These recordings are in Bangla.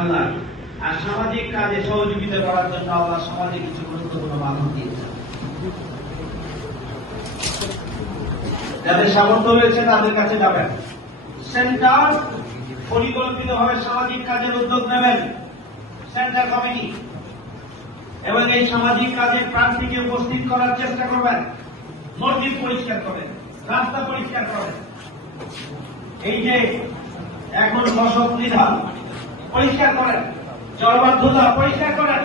আল্লাহ। আর সামাজিক কাজে সহযোগিতা করার জন্য আল্লাহ সমাজে কিছু গুরুত্বপূর্ণ বাঁধন দিয়েছেন। যাদের সামর্থ্য রয়েছে তাদের কাছে যাবেন। সেন্টার পরিকল্পিতভাবে সামাজিক কাজের উদ্যোগ নেবেন, সেন্টার কমিটি, এবং এই সামাজিক কাজে প্রার্থীকে উপস্থিত করার চেষ্টা করবেন। মসজিদ পরিষ্কার করেন, রাস্তা পরিষ্কার করেন, এই যে এখন বসত বিধান পরিষ্কার করেন, জলবদ্ধতা পরিষ্কার করেন,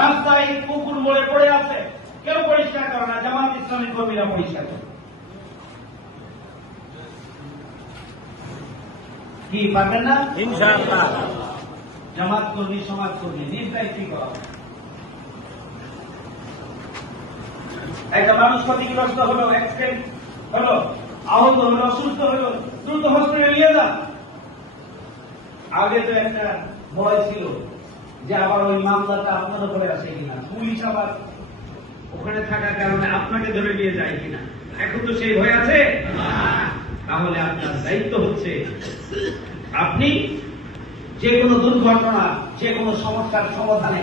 রাস্তায় পুকুর মোড়ে পড়ে আছে কেউ পরিষ্কার করে না, জামাত ইসলামী কর্মীরা পরিষ্কার করে। কি পারবেন না? ইনশাআল্লাহ জামাত কর্মী, সমাজ কর্মী নিজ দায়িত্ব করা। একটা মানুষ ক্ষতিগ্রস্ত হলো, অ্যাক্সিডেন্ট হলো, আহত হলো, অসুস্থ হলো, দ্রুত হসপিটালে নিয়ে যান। আগে তো একটা ভয় ছিল যে আবার ওই মামলাটা আপনার উপরে আসে কিনা, পুলিশ আবার ওখানে থাকার কারণে আপনাকে ধরে নিয়ে যায় কিনা। এখন তো সেই ভয় আছে। তাহলে আপনার দায়িত্ব হচ্ছে আপনি যে কোনো দুর্ঘটনা, যে কোনো সমস্যার সমাধানে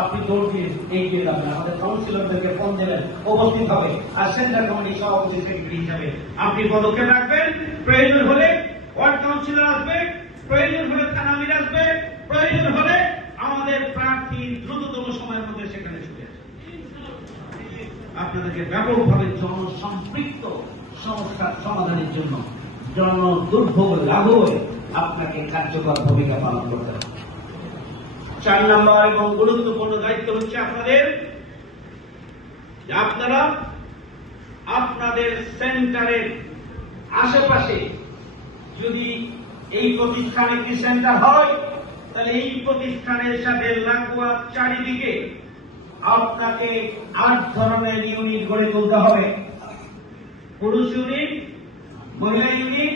আপনি দৌড়কে এগিয়ে যাবেন। আমাদের কাউন্সিলরদেরকে ফোন দেবেন, উপস্থিত হবে। আর সেন্টার কমিটির সভাপতি সেক্রেটারি হিসাবে আপনি পদক্ষেপ রাখবেন। প্রয়োজন হলে ওয়ার্ড কাউন্সিলর আসবে, প্রয়োজন হলে থানা আমির আসবে, প্রয়োজন হলে আমাদের প্রার্থী দ্রুততম সময়ের মধ্যে সেখানে ছুটে আসবে। আপনাদেরকে ব্যাপকভাবে জনসম্পৃক্ত সমস্যার সমাধানের জন্য, জন দুর্ভোগ লাঘবে আপনাকে কার্যকর ভূমিকা পালন করতে হবে। 4 নম্বর এবং গুরুত্বপূর্ণ দায়িত্ব হচ্ছে আপনাদের, আপনারা আপনাদের সেন্টারের আশেপাশে যদি এই প্রতিষ্ঠান একটি সেন্টার হয়, তাহলে এই প্রতিষ্ঠানের সাথে লাগোয়া চারিদিকে আপনাকে 8 ধরনের ইউনিট গড়ে তুলতে হবে। পুরুষ ইউনিট, মহিলা ইউনিট,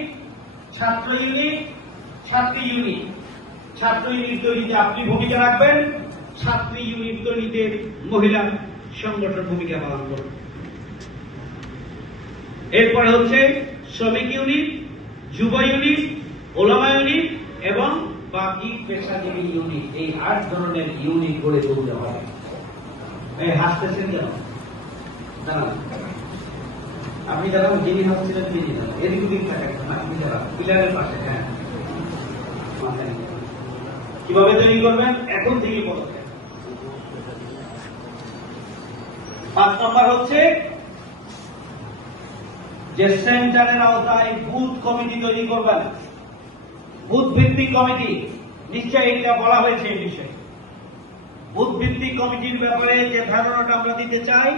ছাত্র ইউনিট, ছাত্রী ইউনিট। ছাত্র ইউনিট তৈরিতে আপনি ভূমিকা রাখবেন, ছাত্রী ইউনিট তৈরিতে মহিলা সংগঠন ভূমিকা পালন করবে। এরপরে হচ্ছে শ্রমিক ইউনিট, যুব ইউনিট, ওলামা ইউনিট এবং বাকি পেশাজীবী ইউনিট। এই 8 ধরনের ইউনিট গড়ে তুলতে হবে। এই হাসতেছেন কেন? আপনি যারা যিনি হাসছিলেন তিনি জানেন, এদিক ওদিক থাকে আপনি যারা পিলারের পাশে। হ্যাঁ, কিভাবে তৈরি করবেন এখন থেকে পদক্ষেপ। 5 নম্বর হচ্ছে যে সেন্টারের আওতায় বুথ কমিটি তৈরি করবেন, বুথ ভিত্তিক কমিটি। নিশ্চয়ই এটা বলা হয়েছে এই বিষয়ে। বুথ ভিত্তিক কমিটির ব্যাপারে যে ধারণাটা আমরা দিতে চাই,